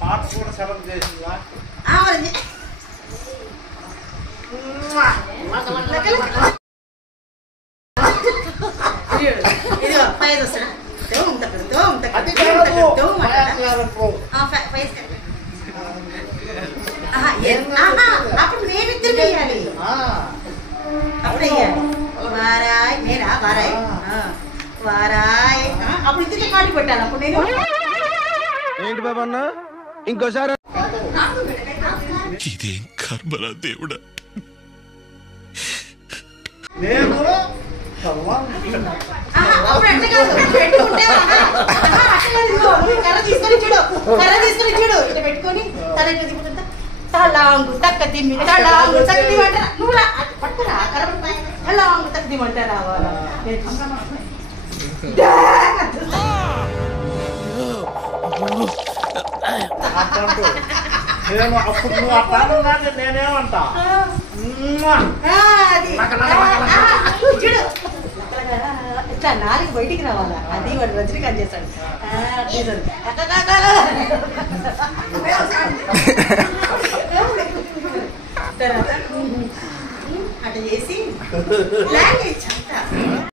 పాట కూడా సెలెక్ట్ చేసిందా అప్పుడు నేను ఇద్దరు వేయాలి అప్పుడు వేయాలి వారాయ్ నేనా వారాయ్ వారాయ్ అప్పుడు ఇద్దరు కాడి పెట్టాలి అప్పుడు నేను ఏంటి బాబా అన్న ఇంకోసారి ఇదేం కర్మరా దేవుడా నేను అప్పుడు అంటే కాదు పెట్టుకుంటే కర్ర తీసుకొని చూడు ఇట్లా పెట్టుకొని తల ఇట్లా తిప్పుతుంటా తలాంగు తక్క తిమ్మి తలాంగు తక్క తిమ్మంటారా నువ్వు పట్టుకురా కర్ర తలాంగు తక్క తిమ్మంటారా నేను అప్పుడు నువ్వు అట్లా నేనేమంటా చూడు ఇట్లా నాలుగు బయటికి రావాలా అది వాడు రజనీకాంత్ చేస్తాడు